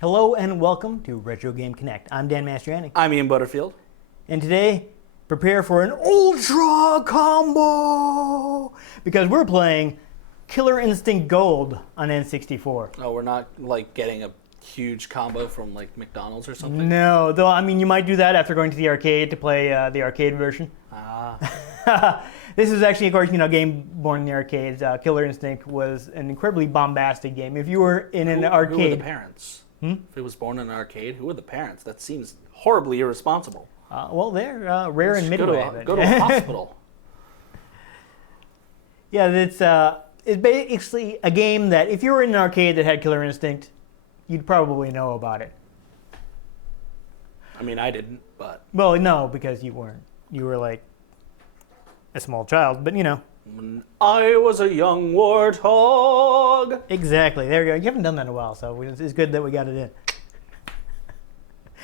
Hello and welcome to Retro Game Connect. I'm Dan Mastriani. I'm Ian Butterfield. And today, prepare for an ultra combo! Because we're playing Killer Instinct Gold on N64. Oh, we're not like getting a huge combo from like McDonald's or something? No, though I mean you might do that after going to the arcade to play the arcade version. Ah. This is actually, of course, a game born in the arcades. Killer Instinct was an incredibly bombastic game. If you were in an arcade... Who were the parents? If it was born in an arcade, who were the parents? That seems horribly irresponsible. Well, they're rare and midway. Go to a hospital. Yeah, it's basically a game that if you were in an arcade that had Killer Instinct, you'd probably know about it. I mean, I didn't, but... Well, no, because you weren't. You were like a small child, but When I was a young warthog. Exactly. There you go. You haven't done that in a while, so it's good that we got it in.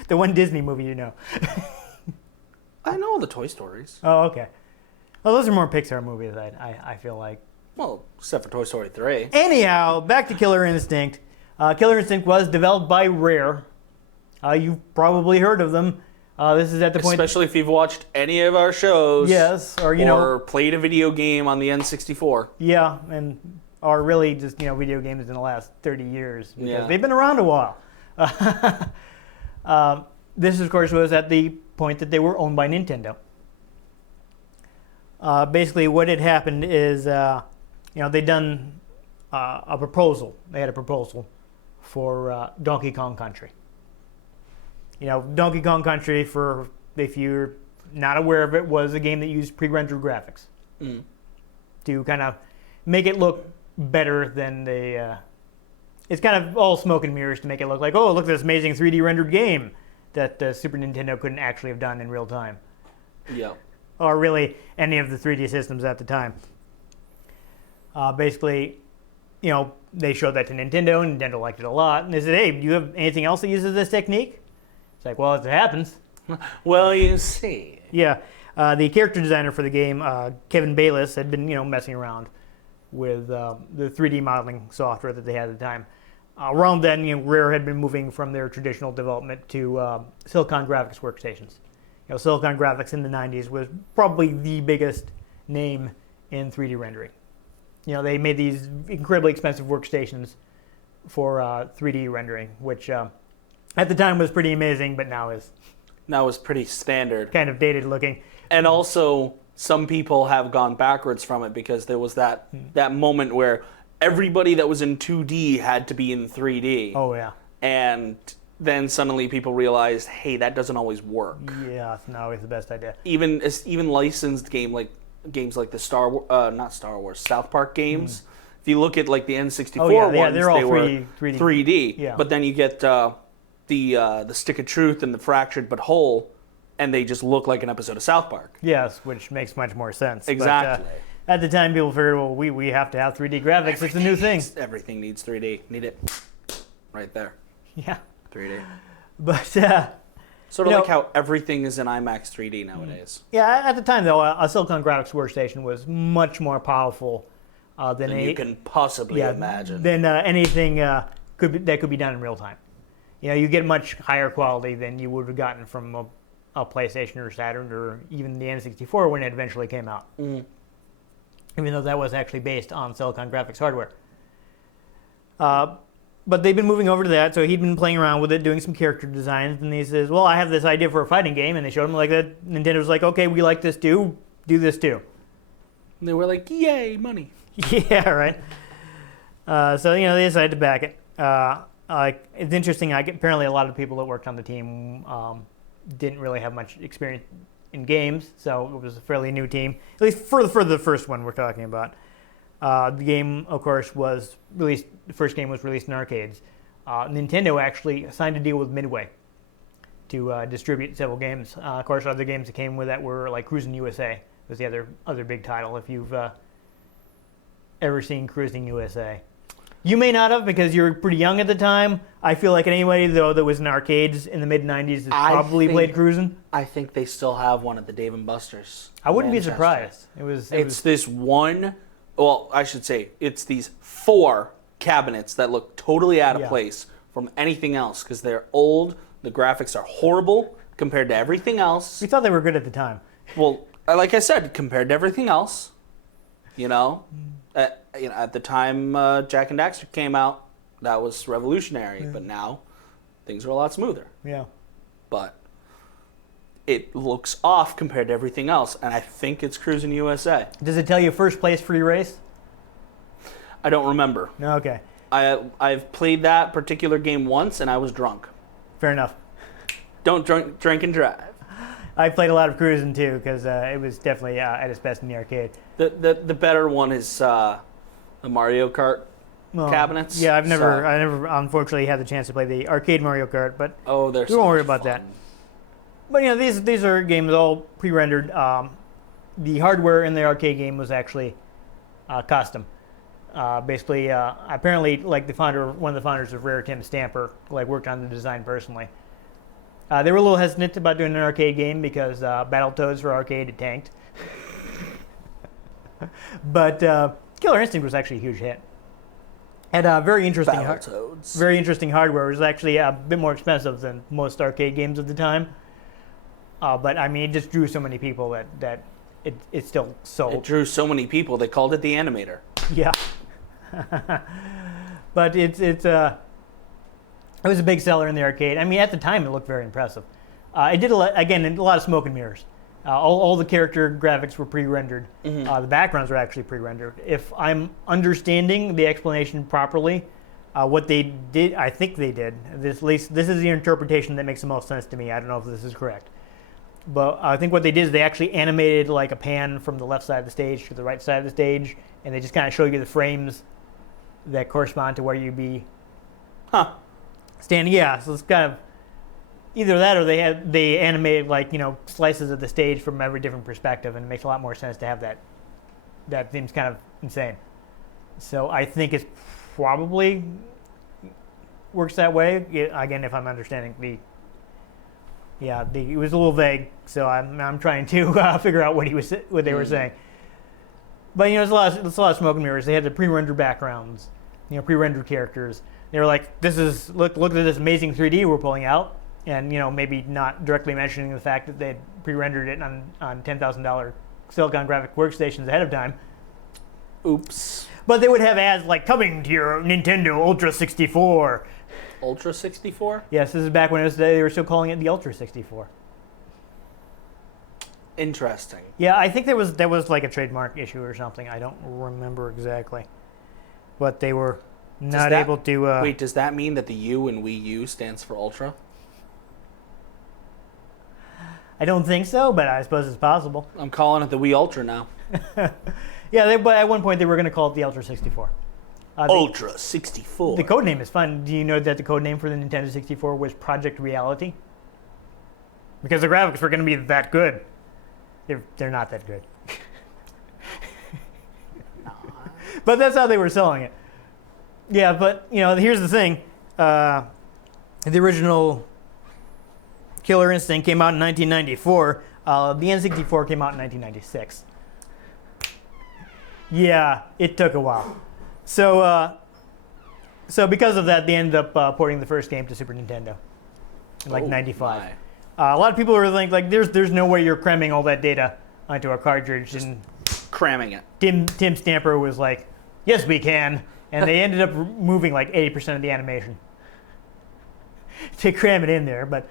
The one Disney movie you know. I know the Toy Stories. Oh, okay. Well, those are more Pixar movies, I feel like. Well, except for Toy Story 3. Anyhow, back to Killer Instinct. Killer Instinct was developed by Rare. You've probably heard of them. This is at the point... Especially if you've watched any of our shows. Yes, or played a video game on the N64. Yeah, or really just, video games in the last 30 years. Because they've been around a while. This, of course, was at the point that they were owned by Nintendo. Basically, what had happened is, they'd done a proposal. They had a proposal for Donkey Kong Country. Donkey Kong Country, if you're not aware of it, was a game that used pre-rendered graphics to kind of make it look better than it's kind of all smoke and mirrors to make it look like, oh, look at this amazing 3D rendered game that Super Nintendo couldn't actually have done in real time. Yeah. Or really any of the 3D systems at the time. Basically, they showed that to Nintendo, and Nintendo liked it a lot. And they said, hey, do you have anything else that uses this technique? It's like, well, as it happens. Well, you see. Yeah. The character designer for the game, Kevin Bayliss, had been, messing around with the 3D modeling software that they had at the time. Around then, Rare had been moving from their traditional development to Silicon Graphics workstations. Silicon Graphics in the 90s was probably the biggest name in 3D rendering. They made these incredibly expensive workstations for 3D rendering, which at the time was pretty amazing, but now is pretty standard. Kind of dated looking. And also, some people have gone backwards from it because there was that moment where everybody that was in 2D had to be in 3D. Oh, yeah. And then suddenly people realized, hey, that doesn't always work. Yeah, it's not always the best idea. Even licensed games like the South Park games. If you look at like the N64 ones, they're all they were 3D. 3D. Yeah. But then you get the Stick of Truth and the Fractured But Whole, and they just look like an episode of South Park. Yes, which makes much more sense. Exactly. But, at the time, people figured, well, we have to have 3D graphics. It's a new thing. Everything needs 3D. Need it right there. Yeah. 3D. But sort of like how everything is in IMAX 3D nowadays. Yeah, at the time though, a Silicon Graphics workstation was much more powerful than you can possibly imagine. Than anything that could be done in real time. You get much higher quality than you would have gotten from a PlayStation or Saturn or even the N64 when it eventually came out. Even though that was actually based on Silicon Graphics hardware. But they've been moving over to that, so he'd been playing around with it, doing some character designs, and he says, well, I have this idea for a fighting game, and they showed him like that. Nintendo was like, okay, we like this too, do this too. And they were like, yay, money. Yeah, right. So, they decided to back it. It's interesting, apparently a lot of the people that worked on the team didn't really have much experience in games, so it was a fairly new team, at least for the first one we're talking about. The game, of course, was released. The first game was released in arcades. Nintendo actually signed a deal with Midway to distribute several games. Of course, other games that came with that were like Cruising USA was the other big title. If you've ever seen Cruising USA, You may not have because you were pretty young at the time. I feel like anybody though that was in arcades in the mid '90s has probably played Cruisin'. I think they still have one at the Dave and Buster's. I wouldn't be surprised. It's this one. Well, I should say it's these 4 cabinets that look totally out of place from anything else because they're old. The graphics are horrible compared to everything else. We thought they were good at the time. Well, like I said, compared to everything else, at the time Jack and Daxter came out, that was revolutionary. But now, things are a lot smoother. Yeah. But it looks off compared to everything else, and I think it's Cruisin' USA. Does it tell you first place free race? I don't remember. No, okay. I've played that particular game once, and I was drunk. Fair enough. Don't drink and drive. I played a lot of Cruisin' too because it was definitely at its best in the arcade. The better one is the Mario Kart cabinets. Yeah, I never unfortunately had the chance to play the arcade Mario Kart, but we won't worry about that. But these are games all pre-rendered. The hardware in the arcade game was actually custom. Basically, apparently, like one of the founders of Rare, Tim Stamper, worked on the design personally. They were a little hesitant about doing an arcade game because Battletoads for arcade had tanked. But Killer Instinct was actually a huge hit. Had very interesting hardware. It was actually a bit more expensive than most arcade games of the time. But I mean, it just drew so many people that it still sold. It drew so many people. They called it the Animator. Yeah. But it was a big seller in the arcade. I mean, at the time, it looked very impressive. It did a lot of smoke and mirrors. All the character graphics were pre-rendered. The backgrounds were actually pre-rendered. If I'm understanding the explanation properly, what they did, I think they did. This is the interpretation that makes the most sense to me. I don't know if this is correct. But I think what they did is they actually animated like a pan from the left side of the stage to the right side of the stage, and they just kind of show you the frames that correspond to where you'd be standing. Yeah, so it's kind of either that or they animated slices of the stage from every different perspective, and it makes a lot more sense to have that. That seems kind of insane. So I think it's probably works that way. Again, if I'm understanding it was a little vague, so I'm trying to figure out what they were saying. But it's a lot of smoke and mirrors. They had the pre-rendered backgrounds, pre-rendered characters. They were like, look at this amazing 3D we're pulling out, and maybe not directly mentioning the fact that they pre-rendered it on $10,000 Silicon graphic workstations ahead of time. Oops. But they would have ads like coming to your Nintendo Ultra 64. Ultra 64? Yes, this is back when they were still calling it the Ultra 64. Interesting. Yeah, I think there was like a trademark issue or something. I don't remember exactly. But they were not able to... Wait, does that mean that the U in Wii U stands for Ultra? I don't think so, but I suppose it's possible. I'm calling it the Wii Ultra now. Yeah, but at one point they were going to call it the Ultra 64. Ultra 64. The code name is fun. Do you know that the code name for the Nintendo 64 was Project Reality? Because the graphics were going to be that good. They're not that good. But that's how they were selling it. Yeah, but here's the thing. The original Killer Instinct came out in 1994. The N64 came out in 1996. Yeah, it took a while. So because of that, they ended up porting the first game to Super Nintendo in 95. A lot of people were like there's no way you're cramming all that data onto a cartridge. Just and cramming it. Tim Stamper was like, yes, we can. And they ended up removing like 80% of the animation to cram it in there. But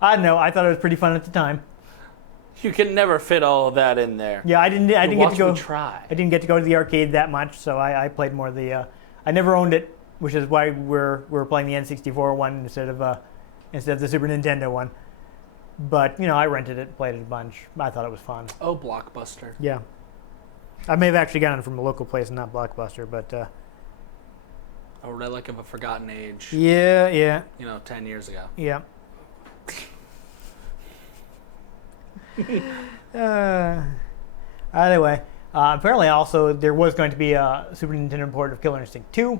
I don't know. I thought it was pretty fun at the time. You can never fit all of that in there. Yeah, I didn't get to go. Try. I didn't get to go to the arcade that much, so I played more of the. I never owned it, which is why we're playing the N64 one instead of the Super Nintendo one. But I rented it, played it a bunch. I thought it was fun. Oh, Blockbuster. Yeah, I may have actually gotten it from a local place and not Blockbuster, but. A relic of a forgotten age. Yeah. 10 years ago. Yeah. Anyway, apparently also there was going to be a Super Nintendo port of Killer Instinct 2,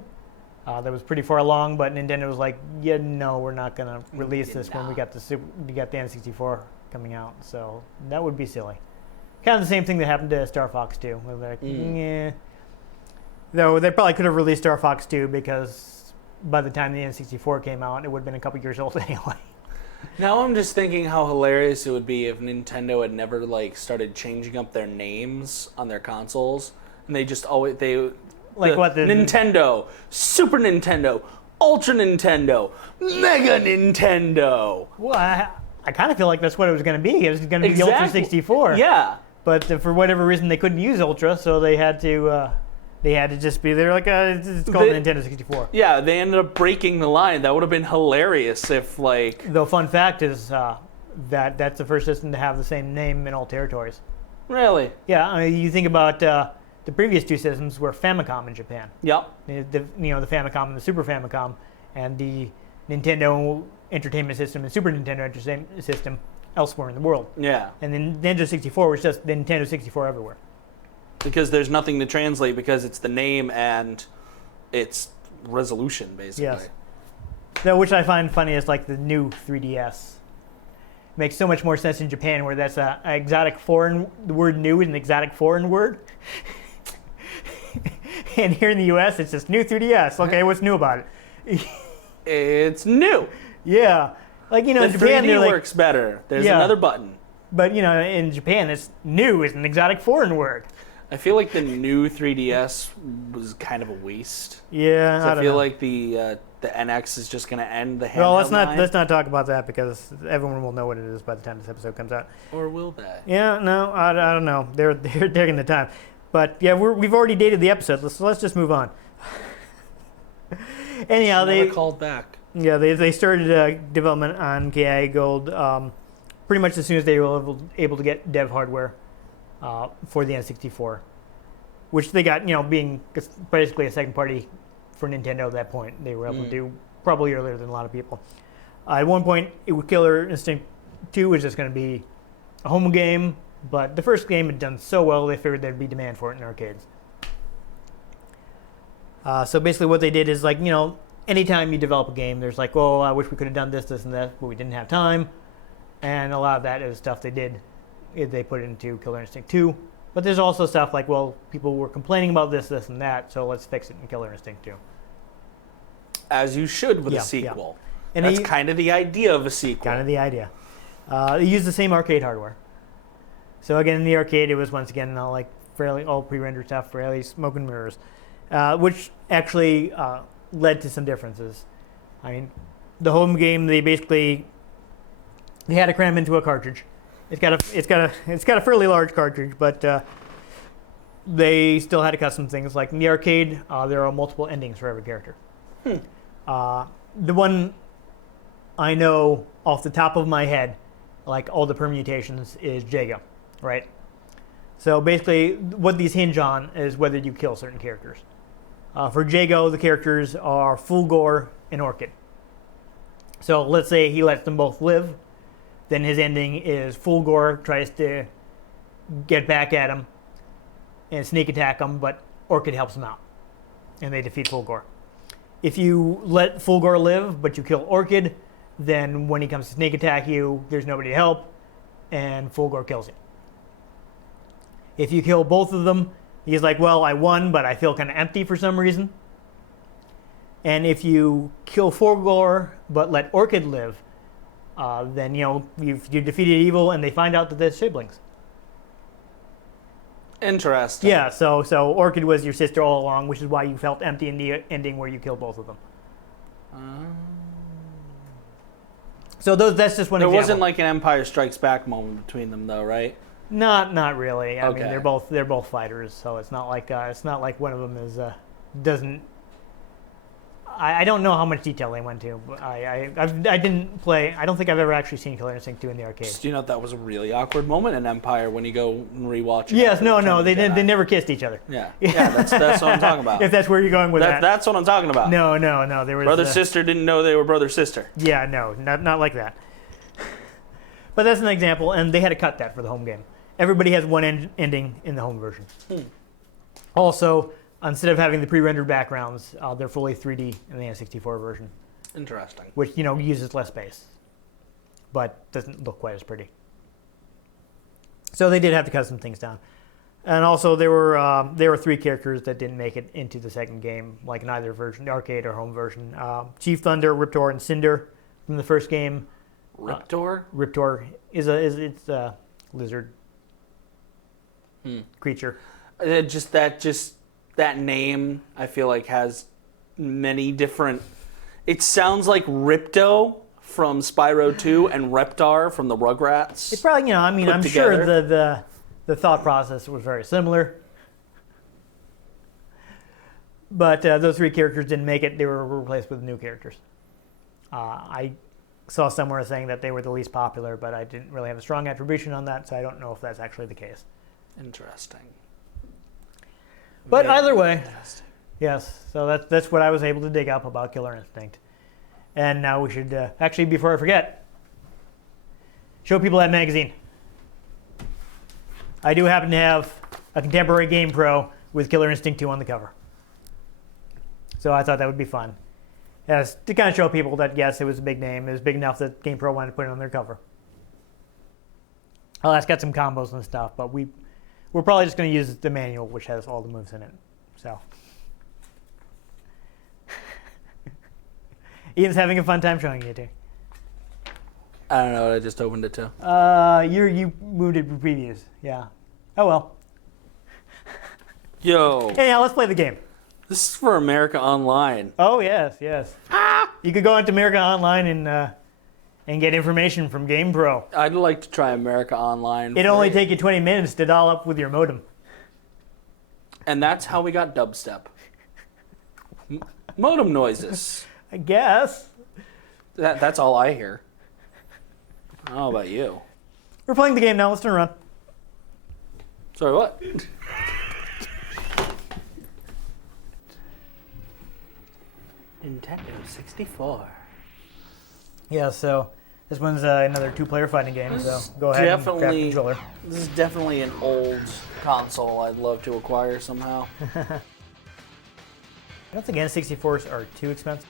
that was pretty far along, but Nintendo was like, yeah, no, we're not going to release this when we got the N64 coming out. So that would be silly. Kind of the same thing that happened to Star Fox 2. Where they're like, yeah. Though they probably could have released Star Fox 2 because by the time the N64 came out, it would have been a couple years old anyway. Now I'm just thinking how hilarious it would be if Nintendo had never like started changing up their names on their consoles, and they just always Like what, the Nintendo, Super Nintendo, Ultra Nintendo, Mega Nintendo. Well, I kind of feel like that's what it was going to be. It was going to be the Ultra 64. Yeah. But for whatever reason, they couldn't use Ultra, so they had to just be there like it's called the Nintendo 64. Yeah, they ended up breaking the line. That would have been hilarious if like. The fun fact is that that's the first system to have the same name in all territories. Really? Yeah, I mean, you think about the previous two systems were Famicom in Japan. Yep. The Famicom and the Super Famicom, and the Nintendo Entertainment System and Super Nintendo Entertainment System elsewhere in the world. Yeah. And then Nintendo 64 was just the Nintendo 64 everywhere. Because there's nothing to translate because it's the name and its resolution, basically. Yes. So, which I find funny is like the new 3DS. Makes so much more sense in Japan where that's an exotic foreign, the word new is an exotic foreign word. And here in the US, it's just new 3DS. Okay, what's new about it? It's new. Yeah. Like, in The Japan, 3D they're like, works better. There's Yeah. another button. but, in Japan, it's new is an exotic foreign word. I feel like the new 3DS was kind of a waste. Yeah, I I don't feel know. like the NX is just going to end the handheld Well, line. let's not talk about that because everyone will know what it is by the time this episode comes out. Or will they? Yeah, no, I don't know. They're taking the time, but yeah, we've already dated the episode. Let's just move on. Anyhow, Never called back. Yeah, they started development on KI Gold pretty much as soon as they were able to get dev hardware for the N64, which they got, being basically a second party for Nintendo at that point. They were able to do probably earlier than a lot of people. At one point, Killer Instinct 2 was just going to be a home game, but the first game had done so well, they figured there'd be demand for it in arcades. So basically what they did is like, anytime you develop a game, there's like, oh, I wish we could have done this, and that, but we didn't have time. And a lot of that is stuff they did. They put into Killer Instinct 2. But there's also stuff like, well, people were complaining about this, and that, so let's fix it in Killer Instinct 2. As you should with Yeah, a sequel. And That's kind of the idea of a sequel. kind of the idea. They used the same arcade hardware. So again, in the arcade, it was once again all pre-rendered stuff, fairly smoke and mirrors, which actually led to some differences. I mean, the home game, they had to cram into a cartridge. It's got a fairly large cartridge, but they still had to custom things. Like in the arcade, there are multiple endings for every character. The one I know off the top of my head, like all the permutations, is Jago, right? So basically, what these hinge on is whether you kill certain characters. For Jago, the characters are Fulgore and Orchid. So let's say he lets them both live, then his ending is Fulgore tries to get back at him and sneak attack him, but Orchid helps him out, and they defeat Fulgore. If you let Fulgore live, but you kill Orchid, then when he comes to sneak attack you, there's nobody to help, and Fulgore kills you. If you kill both of them, he's like, well, I won, but I feel kind of empty for some reason. And if you kill Fulgore, but let Orchid live, then you've defeated evil, and they find out that they're siblings. Interesting. Yeah, so Orchid was your sister all along, which is why you felt empty in the ending where you killed both of them. So that's just one There example. wasn't like an Empire Strikes Back moment between them, though, right? Not really. I mean, Okay. they're both fighters, so it's not like one of them is doesn't. I don't know how much detail they went to, but I didn't play. I don't think I've ever actually seen Killer Instinct 2 in the arcade. Do you know that was a really awkward moment in Empire when you go and rewatch it? Yes, after no, Return of the they Jedi? never kissed each other. Yeah, that's what I'm talking about. If that's where you're going with that. That's what I'm talking about. No, there was Brother sister didn't know they were brother sister. Yeah, no, not like that. But that's an example, and they had to cut that for the home game. Everybody has one ending in the home version. Also, instead of having the pre-rendered backgrounds, they're fully 3D in the N64 version, Interesting. which uses less space, but doesn't look quite as pretty. So they did have to cut some things down, and also there were 3 characters that didn't make it into the second game, like in either version, the arcade or home version. Chief Thunder, Riptor, and Cinder from the first game. Riptor? Riptor is a lizard creature. Just that name, I feel like has many different. It sounds like Ripto from Spyro 2 and Reptar from the Rugrats. It's probably I'm sure together. the thought process was very similar, but those 3 characters didn't make it. They were replaced with new characters. I saw somewhere saying that they were the least popular, but I didn't really have a strong attribution on that, so I don't know if that's actually the case. Interesting. But Very either way, interesting. yes. So that's what I was able to dig up about Killer Instinct. And now we should actually, before I forget, show people that magazine. I do happen to have a Contemporary Game Pro with Killer Instinct 2 on the cover. So I thought that would be fun. Yes, to kind of show people that, yes, it was a big name. It was big enough that Game Pro wanted to put it on their cover. Oh, that's got some combos and stuff, but we're probably just going to use the manual, which has all the moves in it. So Ian's having a fun time showing you two. I don't know what I just opened it to. You moved it to previews. Yeah. Oh well. Yo. Hey, now let's play the game. This is for America Online. Oh yes, yes. You could go into America Online and get information from Game Pro. I'd like to try America Online. It'd only take you 20 minutes to dial up with your modem. And that's how we got dubstep. Modem noises. I guess. That's all I hear. I don't know about you. We're playing the game now. Let's turn around. Sorry, what? Nintendo 64. Yeah, so this one's another 2-player fighting game, so go ahead and grab the controller. This is definitely an old console I'd love to acquire somehow. I don't think N64s are too expensive.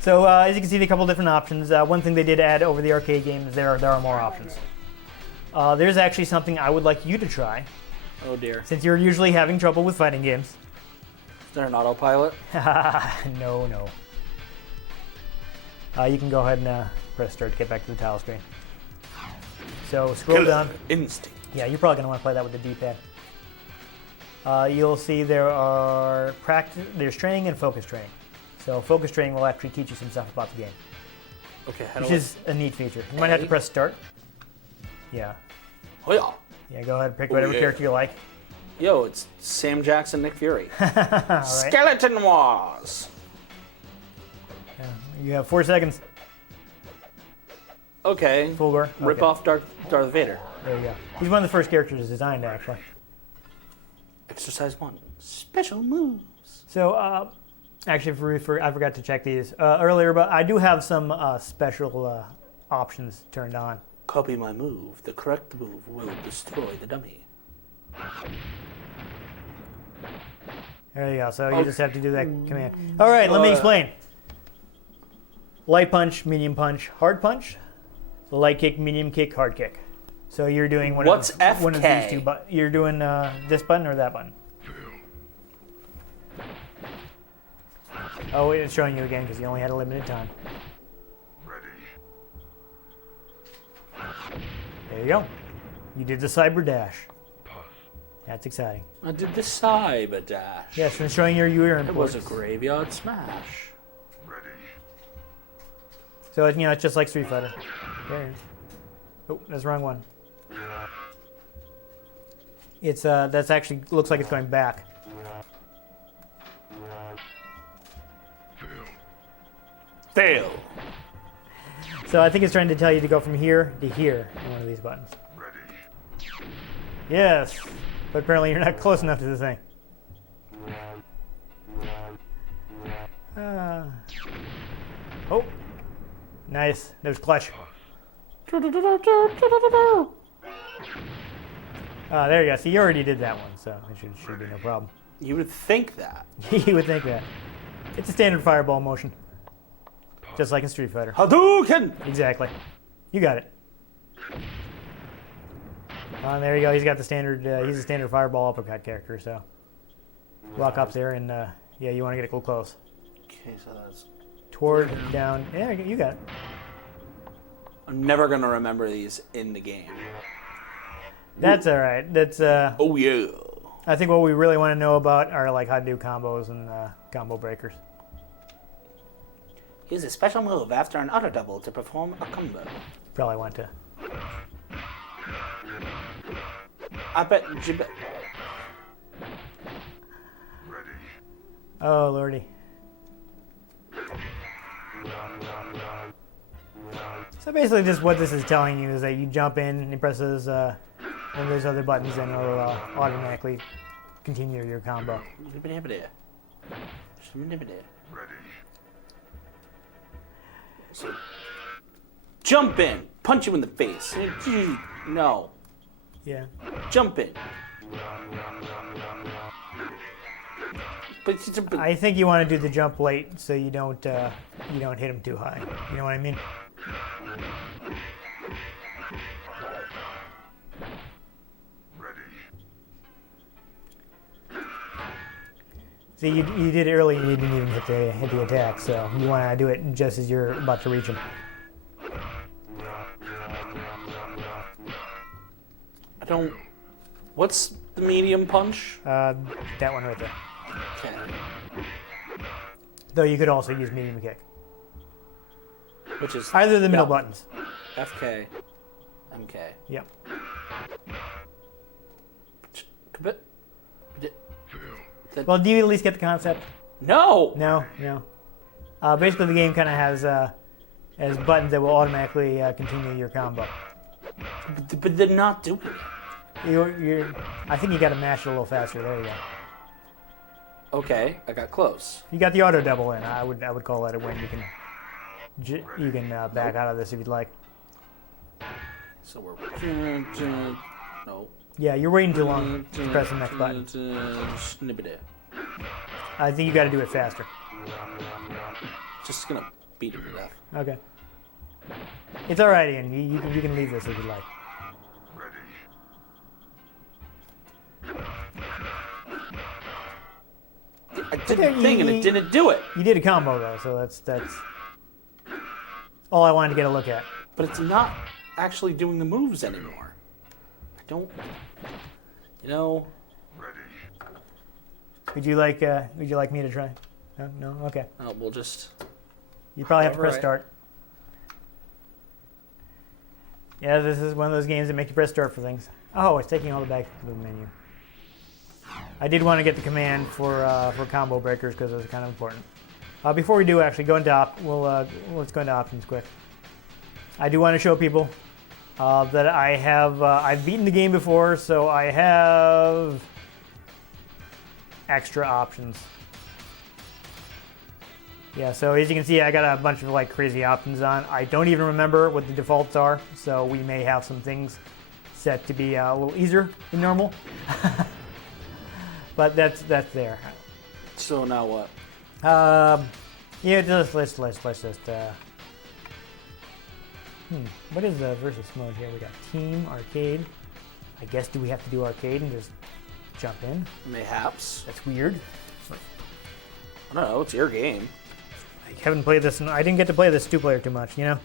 So as you can see, a couple different options. One thing they did add over the arcade games, there are more options. There's actually something I would like you to try. Oh dear. Since you're usually having trouble with fighting games. Is there an autopilot? No. You can go ahead and press start to get back to the title screen. So scroll down. Instinct. Yeah, you're probably going to want to play that with the D-pad. You'll see there's training and focus training. So focus training will actually teach you some stuff about the game. Okay, which is a neat feature. You might have to press start. Yeah. Oh yeah. Yeah, go ahead and pick whatever character you like. Yo, it's Sam Jackson, Nick Fury. Right. Skeleton Wars. Yeah, you have 4 seconds. Okay. Full gore. Rip Okay. off Darth Vader. There you go. He's one of the first characters designed, actually. Exercise 1. Special moves. So, actually, I forgot to check these earlier, but I do have some special options turned on. Copy my move. The correct move will destroy the dummy. There you go. So you just have to do that command. All right, let me explain. Light punch, medium punch, hard punch. Light kick, medium kick, hard kick. So you're doing one of these two. But you're doing this button or that button. Oh, it's showing you again because you only had a limited time. There you go. You did the cyber dash. That's exciting. I did the cyber dash. Yes, and showing your U-turn. It was a graveyard smash. So it's just like Street Fighter. There. Oh, that's the wrong one. It's that's actually looks like it's going back. Fail. So I think it's trying to tell you to go from here to here in one of these buttons. Yes, but apparently you're not close enough to the thing. Oh, nice. There's clutch. There you go. See, you already did that one, so it should be no problem. You would think that. You would think that. It's a standard fireball motion. Just like in Street Fighter. Hadouken! Exactly. You got it. There you go. He's got the standard, he's a standard fireball uppercut character, so. Walk up there and, yeah, you want to get it a little close. Okay, so that's... Toward, down. Yeah, you got it. I'm never going to remember these in the game. That's all right. That's, Oh, yeah. I think what we really want to know about are, like, how to do combos and combo breakers. Use a special move after an auto double to perform a combo. Probably want to. I bet. Oh, lordy. So basically just what this is telling you is that you jump in and press those, one of those other buttons and it'll automatically continue your combo. So, jump in, punch you in the face. No. Yeah. Jump in. But I think you want to do the jump late so you don't hit him too high. You know what I mean? See, you did it early and you didn't even hit the attack, so you want to do it just as you're about to reach him. I don't... What's the medium punch? That one right there. Okay. Though you could also use medium kick. Which is... Either of the middle buttons. FK. MK. Yep. Well, do you at least get the concept? No! No. Basically, the game kind of has buttons that will automatically continue your combo. But they're not doing it. I think you got to mash it a little faster. There you go. Okay, I got close. You got the auto double in. I would call that a win. You can back out of this if you'd like. So we're... No. Yeah, you're waiting too long to press the next button. I think you got to do it faster. Just gonna beat him to death. Okay. It's all right, Ian. You can leave this if you'd like. I did the thing and it didn't do it. You did a combo though, so that's all I wanted to get a look at. But it's not actually doing the moves anymore. I don't... You know... Would you like me to try? No? No? Okay. We'll just... You probably have to press Right. start. Yeah, this is one of those games that make you press start for things. Oh, it's taking all the back to the menu. I did want to get the command for combo breakers because it was kind of important. Before we do actually go into let's go into options quick. I do want to show people that I've beaten the game before, so I have extra options. Yeah, so as you can see, I got a bunch of like crazy options on. I don't even remember what the defaults are, so we may have some things set to be a little easier than normal. But that's there. So now what? Yeah, let's just what is the versus mode here? We got team, arcade. I guess do we have to do arcade and just jump in? Mayhaps. That's weird. I don't know, it's your game. I haven't played this, I didn't get to play this two-player too much, you know?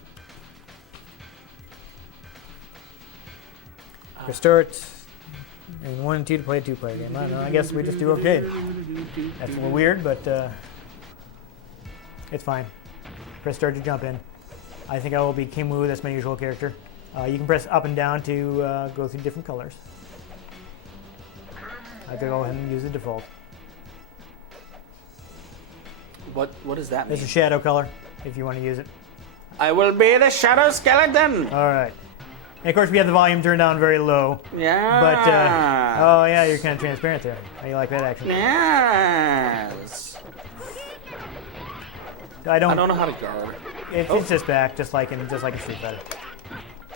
Restart. And 1 and 2 to play a two-player game. I don't know, I guess we just do arcade. That's a little weird, but it's fine. Press start to jump in. I think I will be Kimu, that's my usual character. You can press up and down to go through different colors. I could go ahead and use the default. What does that mean? It's a shadow color, if you want to use it. I will be the shadow skeleton! Alright. And of course we have the volume turned down very low. Yeah. But, oh yeah, you're kind of transparent there. How do you like that action? Yes. I don't know how to guard. It's just back, just like in Street Fighter.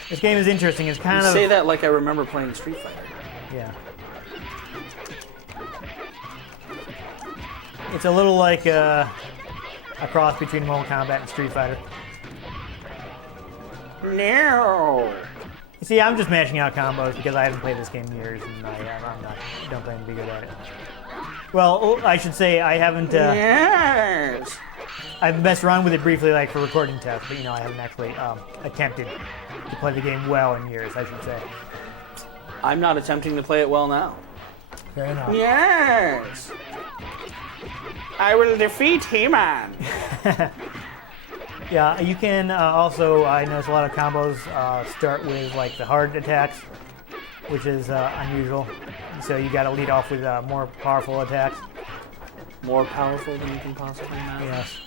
This game is interesting. It's kind You of... say that like I remember playing Street Fighter. Yeah. It's a little like a cross between Mortal Kombat and Street Fighter. No. You see, I'm just mashing out combos because I haven't played this game in years, and don't plan to be good at it. Well, I should say I haven't. Yes. I've messed around with it briefly, like for recording tests, but I haven't actually attempted to play the game well in years, I should say. I'm not attempting to play it well now. Fair enough. Yes. I will defeat He-Man. Yeah, you can also, I noticed a lot of combos start with like the hard attacks, which is unusual. So you got to lead off with more powerful attacks. More powerful than you can possibly imagine. Yes.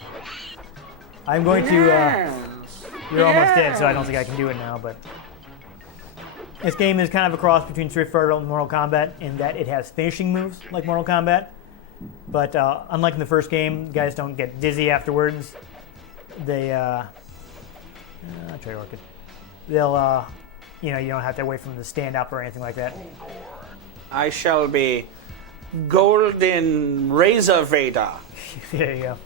I'm going to, you're almost dead, so I don't think I can do it now, but this game is kind of a cross between Street Fighter and Mortal Kombat in that it has finishing moves like Mortal Kombat, but unlike in the first game, guys don't get dizzy afterwards. They, I'll try to work it. They'll, you don't have to wait for them to stand up or anything like that. I shall be Golden Razor Vader. There you go.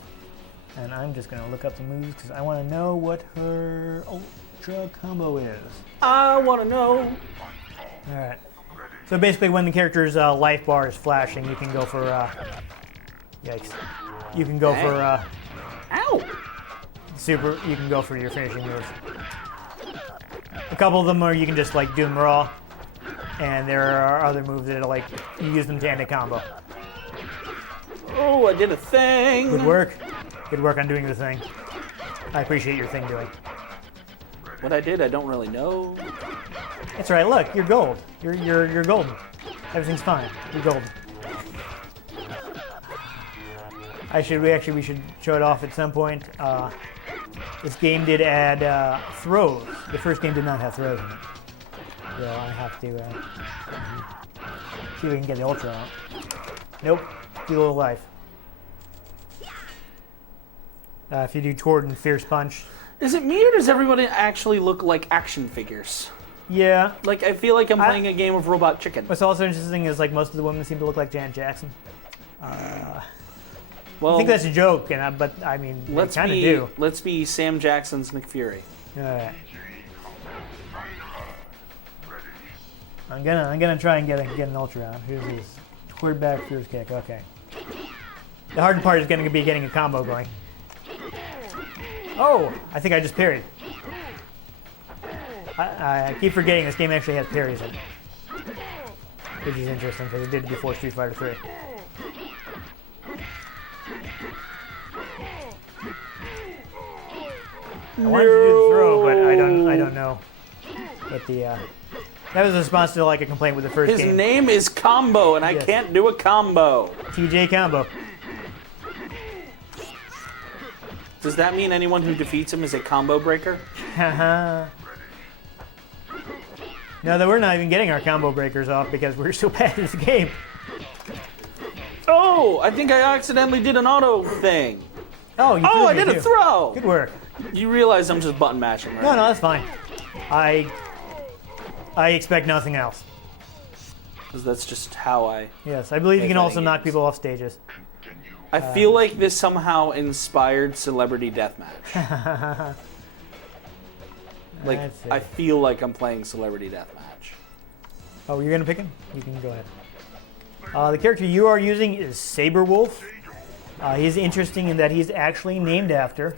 And I'm just going to look up the moves because I want to know what her Ultra combo is. I want to know. All right. So basically, when the character's life bar is flashing, you can go for, yikes. You can go for, Ow! you can go for your finishing moves. A couple of them are you can just like do them raw, and there are other moves that are like you use them to end a combo. Oh, I did a thing. Good work. Good work on doing the thing. I appreciate your thing doing. What I did, I don't really know. That's right. Look, you're gold. You're golden. Everything's fine. You're golden. We should show it off at some point. This game did add throws. The first game did not have throws in it. So I have to see if we can get the Ultra out. Nope. Do a little life. If you do Toward and Fierce Punch. Is it me or does everybody actually look like action figures? Yeah. Like, I feel like I'm playing a game of Robot Chicken. What's also interesting is like most of the women seem to look like Janet Jackson. Well, I think that's a joke, but I mean, they kind of do. Let's be Sam Jackson's McFury. All right. I'm gonna try and get an Ultra out. Here's his Toward back Fierce Kick. Okay. The hard part is gonna be getting a combo going. Oh, I think I just parried. I keep forgetting this game actually has parries in it, which is interesting because it did before Street Fighter 3. I wanted to do the throw, but I don't know. But that was a response to like a complaint with the first game. His name is Combo, and I can't do a combo. TJ Combo. Does that mean anyone who defeats him is a combo breaker? Haha. No, that we're not even getting our combo breakers off because we're so bad at this game. Oh, I think I accidentally did an auto thing. Oh, you I did a throw. Good work. You realize I'm just button mashing, right? No, that's fine. I expect nothing else. Because that's just how I... Yes, I believe you can also knock games. people off stages. I feel like this somehow inspired Celebrity Deathmatch. Like, I feel like I'm playing Celebrity Deathmatch. Oh, you're gonna pick him? You can go ahead. The character you are using is Saberwolf. He's interesting in that he's actually named after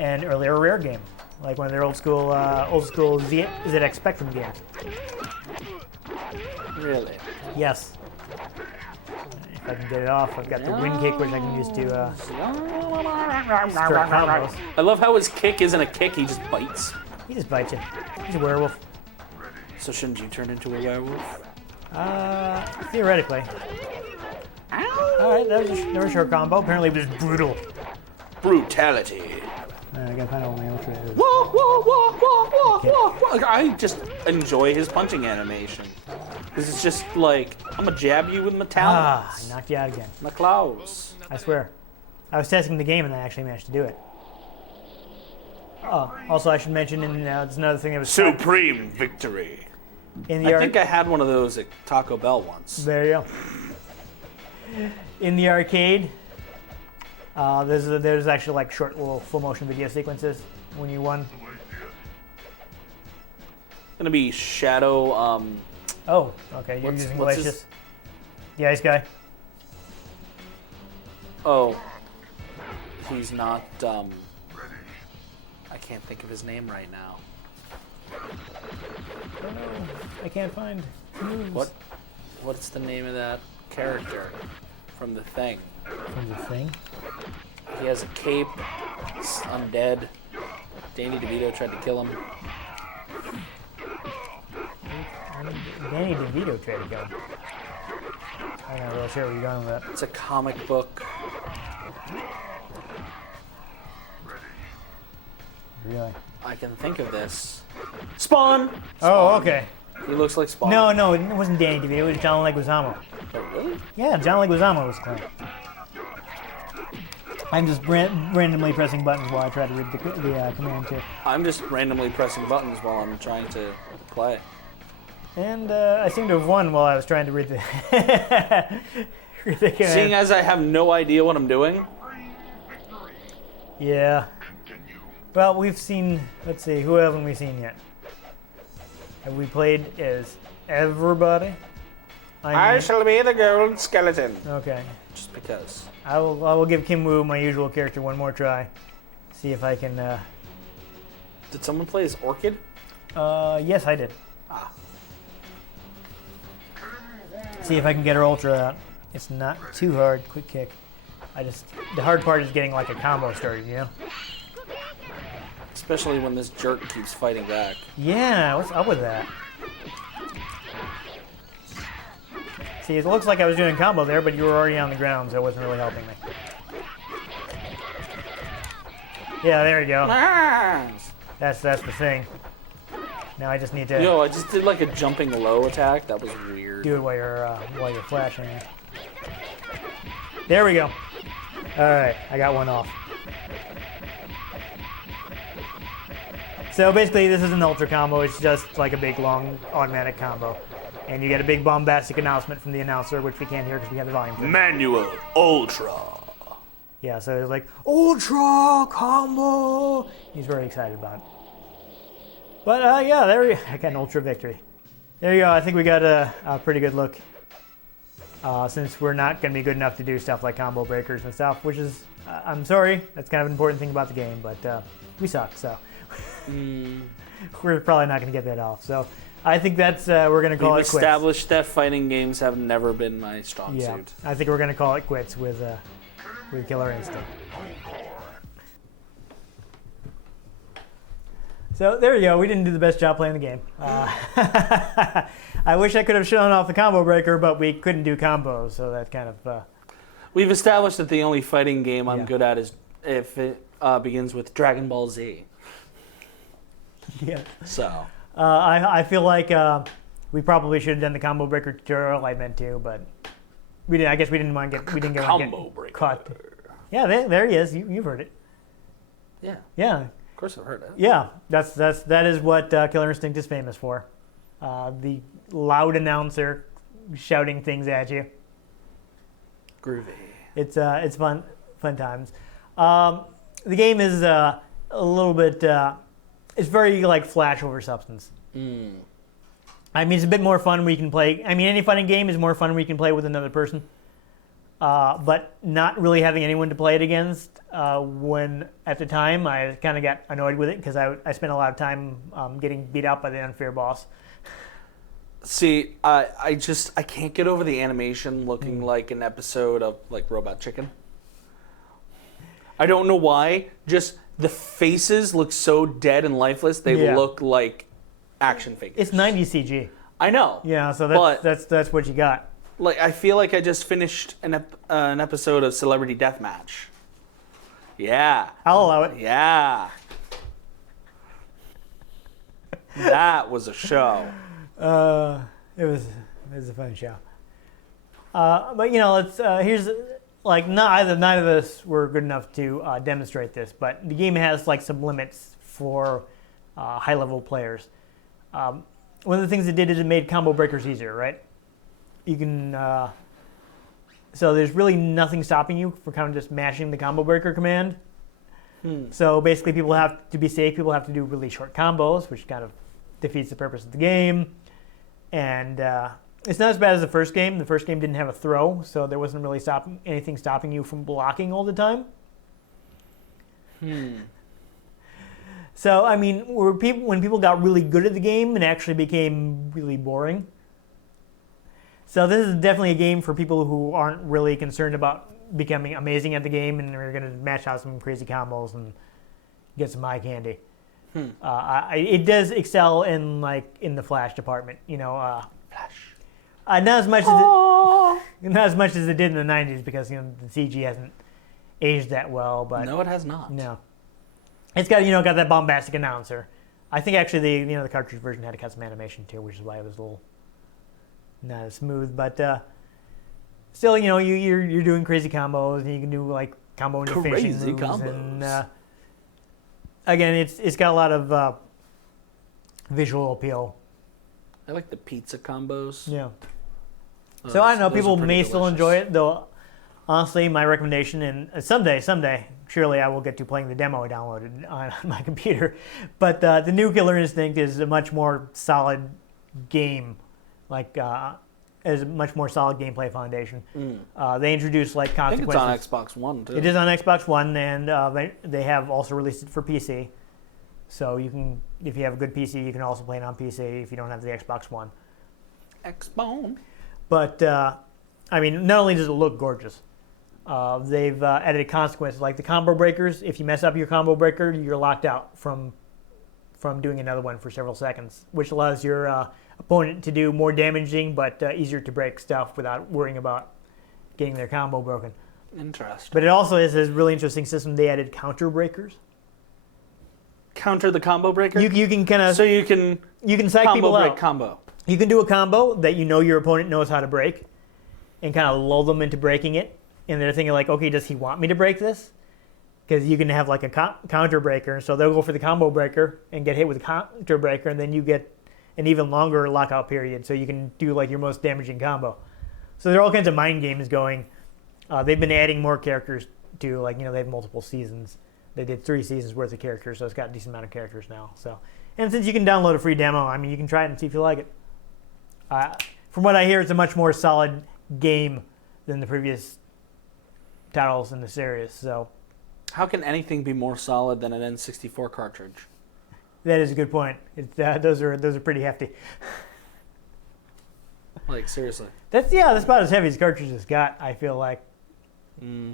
an earlier Rare game, like one of their old school ZX Spectrum games. Really? Yes. If I can get it off, I've got the wind kick, which I can use to start combos. I love how his kick isn't a kick, he just bites. He just bites you. He's a werewolf. So shouldn't you turn into a werewolf? Theoretically. Ow! Alright, that was a short combo. Apparently it was brutal. Brutality. I gotta find out what my Ultra is. Whoa, whoa, whoa, whoa, whoa, whoa, whoa. I just enjoy his punching animation. This is just like, I'm gonna jab you with my talons. I knocked you out again. My claws. I swear. I was testing the game and I actually managed to do it. Also, I should mention, and it's another thing that was Supreme victory. in the I think I had one of those at Taco Bell once. There you go. In the arcade, there's actually like short little full motion video sequences when you won. Gonna be Shadow. Oh, okay. You're using what's Glacius. The ice guy. Oh, he's not. I can't think of his name right now. Oh no, I can't find moves. What's the name of that character from the thing? From the thing? He has a cape. He's undead. Danny DeVito tried to kill him. Danny DeVito tried to kill him. I'm not really sure where you're going with that. It's a comic book. Really? I can think of this. Spawn! Oh, Spawn. okay. He looks like Spawn. No, it wasn't Danny DeVito. It was John Leguizamo. Oh, really? Yeah, John Leguizamo was clean. I'm just randomly pressing buttons while I try to read the command too. I'm just randomly pressing buttons while I'm trying to play. And I seem to have won while I was trying to read the, read the command. Seeing as I have no idea what I'm doing. Yeah. Well, we've seen, let's see, who haven't we seen yet? Have we played as everybody? I shall be the gold skeleton. Okay. Just because. I will give Kim Woo, my usual character, one more try. See if I can, Did someone play as Orchid? yes, I did. Ah. See if I can get her ultra out. It's not too hard. Quick kick. The hard part is getting like a combo started, you know? Especially when this jerk keeps fighting back. Yeah, what's up with that? See, it looks like I was doing a combo there, but you were already on the ground, so it wasn't really helping me. Yeah, there you go. That's the thing. Now I just need to Yo, I just did like a jumping low attack. That was weird. do it while you're flashing. There we go. All right, I got one off. So basically, this is an ultra combo. It's just like a big, long, automatic combo. And you get a big bombastic announcement from the announcer, which we can't hear because we have the volume turned. Manual Ultra. Yeah, so it's like, Ultra combo! He's very excited about it. But yeah, I got an Ultra victory. There you go, I think we got a pretty good look. Since we're not going to be good enough to do stuff like combo breakers and stuff, which is, I'm sorry, that's kind of an important thing about the game, but we suck, so. We're probably not going to get that off, so. I think that's, we're going to call it quits. We've established that fighting games have never been my strong suit. I think we're going to call it quits with Killer Instinct. So there you go. We didn't do the best job playing the game. I wish I could have shown off the combo breaker, but we couldn't do combos, so that kind of... We've established that the only fighting game I'm Yeah. good at is if it begins with Dragon Ball Z. Yeah. So... I feel like we probably should have done the combo breaker tutorial. I meant to, but we didn't. I guess we didn't want to get. We didn't get combo breaker. Caught. Yeah, there he is. You've heard it. Yeah. Yeah. Of course, I've heard it. Yeah. That is what Killer Instinct is famous for. The loud announcer shouting things at you. Groovy. It's fun times. The game is a little bit. It's very like flash over substance. I mean, it's a bit more fun when you can play. I mean, any fighting game is more fun when you can play with another person. But not really having anyone to play it against. When at the time I kind of got annoyed with it because I spent a lot of time getting beat up by the unfair boss. See, I can't get over the animation looking like an episode of like Robot Chicken. I don't know why. Just the faces look so dead and lifeless. They look like action figures. It's 90s CG. I know. Yeah, so that's what you got. Like I feel like I just finished an episode of Celebrity Deathmatch. Yeah. I'll allow it. Yeah. That was a show. It was a fun show. But you know, let's here's like neither of us were good enough to demonstrate this, but the game has like some limits for high-level players. One of the things it did is it made combo breakers easier, right? You can, so there's really nothing stopping you from kind of just mashing the combo breaker command. So basically people have to be safe, people have to do really short combos, which kind of defeats the purpose of the game. And it's not as bad as the first game. The first game didn't have a throw, so there wasn't really anything stopping you from blocking all the time. So, I mean, when people got really good at the game, it actually became really boring. So this is definitely a game for people who aren't really concerned about becoming amazing at the game and are going to match out some crazy combos and get some eye candy. It does excel in the Flash department, Flash. Not as much as it did in the '90s because the CG hasn't aged that well. But no, it has not. No, it's got got that bombastic announcer. I think actually the cartridge version had to cut some animation too, which is why it was a little not as smooth. But still, you're doing crazy combos and you can do combo into finishing moves. Crazy combos. And again, it's got a lot of visual appeal. I like the pizza combos. Yeah. So I don't know, people may still enjoy it, though. Honestly, my recommendation, and someday, surely I will get to playing the demo I downloaded on my computer. But the new Killer Instinct is a much more solid game, is a much more solid gameplay foundation. They introduced consequences. I think it's on Xbox One too. It is on Xbox One, and they have also released it for PC. So you can, if you have a good PC, you can also play it on PC if you don't have the Xbox One. Xbone. But I mean, not only does it look gorgeous, they've added consequences like the combo breakers. If you mess up your combo breaker, you're locked out from doing another one for several seconds, which allows your opponent to do more damaging but easier to break stuff without worrying about getting their combo broken. Interesting. But it also has this really interesting system. They added counter breakers. Counter the combo breaker? You can kind of... So you can psych people out. Combo break combo. You can do a combo that your opponent knows how to break and kind of lull them into breaking it. And they're thinking okay, does he want me to break this? Because you can have a counter breaker. So they'll go for the combo breaker and get hit with a counter breaker, and then you get an even longer lockout period. So you can do your most damaging combo. So there are all kinds of mind games going. They've been adding more characters to, they have multiple seasons. They did 3 seasons worth of characters, so it's got a decent amount of characters now. So, and since you can download a free demo, I mean, you can try it and see if you like it. From what I hear, it's a much more solid game than the previous titles in the series. So, how can anything be more solid than an N64 cartridge? That is a good point. Those are pretty hefty. Seriously. That's about as heavy as cartridges got, I feel like.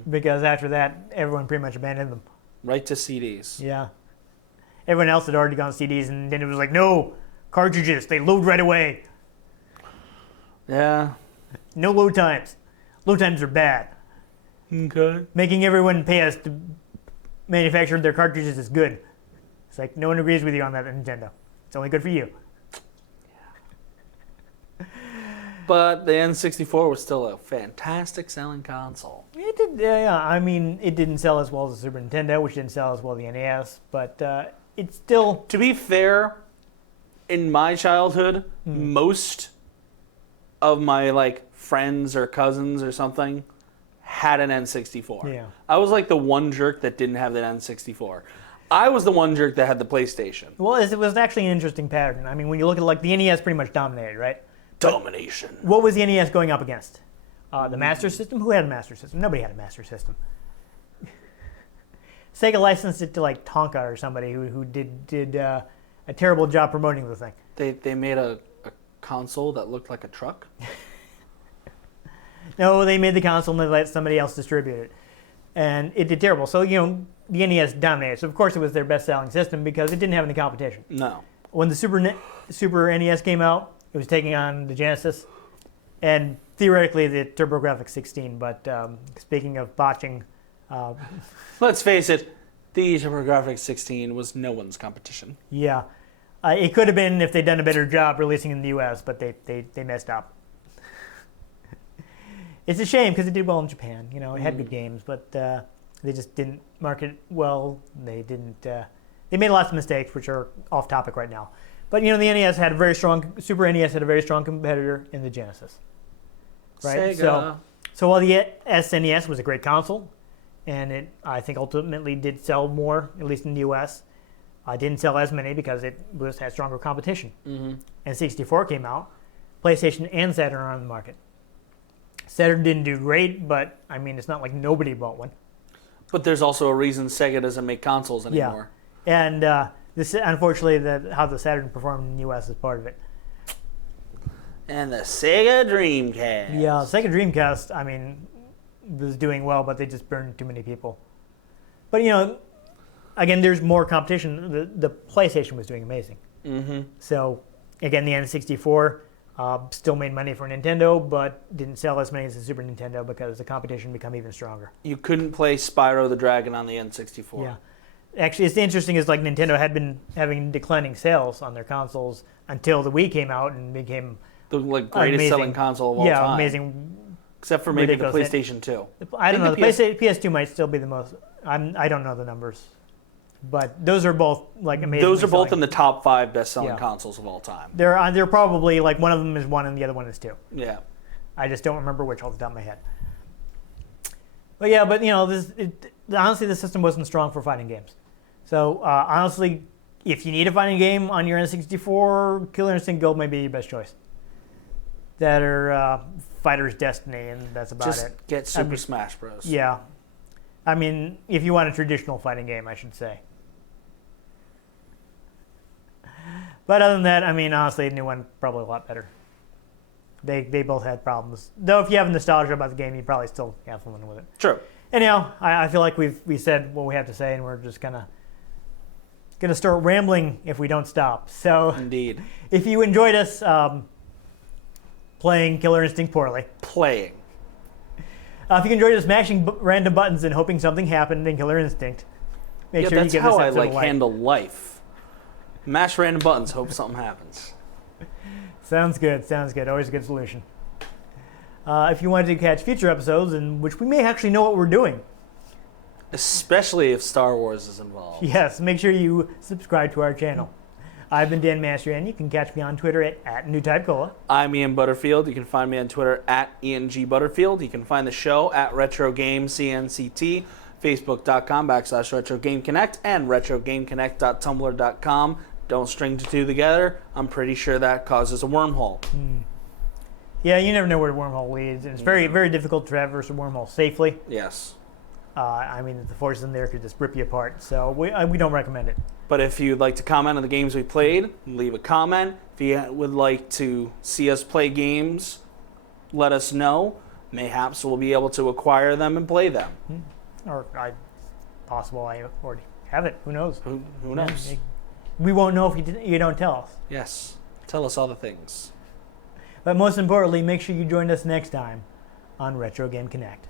Because after that, everyone pretty much abandoned them. Right to CDs. Yeah. Everyone else had already gone CDs, and then it was no, cartridges, they load right away. Yeah. No load times. Load times are bad. Okay. Making everyone pay us to manufacture their cartridges is good. It's no one agrees with you on that, Nintendo. It's only good for you. But the N64 was still a fantastic selling console. It did, yeah. I mean, it didn't sell as well as the Super Nintendo, which didn't sell as well as the NES, but it's still... To be fair, in my childhood, most of my friends or cousins or something had an N64. Yeah. I was the one jerk that didn't have the N64. I was the one jerk that had the PlayStation. Well, it was actually an interesting pattern. I mean, when you look at the NES pretty much dominated, right? Domination. What was the NES going up against? The Master System? Who had a Master System? Nobody had a Master System. Sega licensed it to Tonka or somebody who did a terrible job promoting the thing. They made a console that looked like a truck? No, they made the console and they let somebody else distribute it. And it did terrible. So, the NES dominated. So, of course, it was their best-selling system because it didn't have any competition. No. When the Super NES came out, it was taking on the Genesis and theoretically the TurboGrafx 16. But speaking of botching... Let's face it, the TurboGrafx 16 was no one's competition. Yeah. It could have been if they'd done a better job releasing in the U.S., but they messed up. It's a shame because it did well in Japan. It had good games, but they just didn't market it well. They didn't They made lots of mistakes, which are off topic right now. But the NES had a very strong, Super NES had a very strong competitor in the Genesis. Right? Sega. So while the SNES was a great console, and I think ultimately did sell more, at least in the US, didn't sell as many because it had stronger competition. Mm-hmm. N64 came out, PlayStation and Saturn are on the market. Saturn didn't do great, but I mean, it's not like nobody bought one. But there's also a reason Sega doesn't make consoles anymore. Yeah. And this, unfortunately, how the Saturn performed in the US is part of it. And the Sega Dreamcast. Yeah, Sega Dreamcast, I mean, was doing well, but they just burned too many people. But, again, there's more competition. The PlayStation was doing amazing. Mm-hmm. So, again, the N64 still made money for Nintendo, but didn't sell as many as the Super Nintendo because the competition became even stronger. You couldn't play Spyro the Dragon on the N64. Yeah. Actually, it's interesting is like Nintendo had been having declining sales on their consoles until the Wii came out and became The greatest selling console of all time. Yeah, amazing. Except for maybe the ridiculous. PlayStation 2. I don't know. The PS2 might still be the most. I don't know the numbers, but those are both like amazing. Those are both in the top 5 best-selling consoles of all time. They're probably like one of them is 1 and the other one is 2. Yeah. I just don't remember which off the top of my head. But yeah, honestly, the system wasn't strong for fighting games. So honestly, if you need a fighting game on your N64, Killer Instinct Gold may be your best choice. That are Fighter's Destiny, and that's about Just it. get Super Smash Bros. Yeah. I mean, if you want a traditional fighting game, I should say. But other than that, I mean, honestly, the new one probably a lot better. They both had problems. Though if you have nostalgia about the game, you probably still have fun with it. True. Anyhow, I feel like we said what we have to say, and we're just gonna start rambling if we don't stop. So Indeed. If you enjoyed us playing Killer Instinct poorly, if you enjoyed us mashing random buttons and hoping something happened in Killer Instinct, make sure you give this episode a like. That's how I handle life. Mash random buttons, hope something happens. Sounds good. Always a good solution. If you wanted to catch future episodes, in which we may actually know what we're doing. Especially if Star Wars is involved. Yes, make sure you subscribe to our channel. I've been Dan Mastriani. You can catch me on Twitter at NewTypeCola. I'm Ian Butterfield. You can find me on Twitter at IanG Butterfield. You can find the show at RetroGameCNCT, Facebook.com/RetroGameConnect, and RetroGameConnect.tumblr.com. Don't string the two together. I'm pretty sure that causes a wormhole. Yeah, you never know where a wormhole leads. And it's very, very difficult to traverse a wormhole safely. Yes. I mean, the forces in there could just rip you apart. So we don't recommend it. But if you'd like to comment on the games we played, leave a comment. If you would like to see us play games, let us know. Mayhaps we'll be able to acquire them and play them. Or possible I already have it. Who knows? Who knows? We won't know if you don't tell us. Yes. Tell us all the things. But most importantly, make sure you join us next time on Retro Game Connect.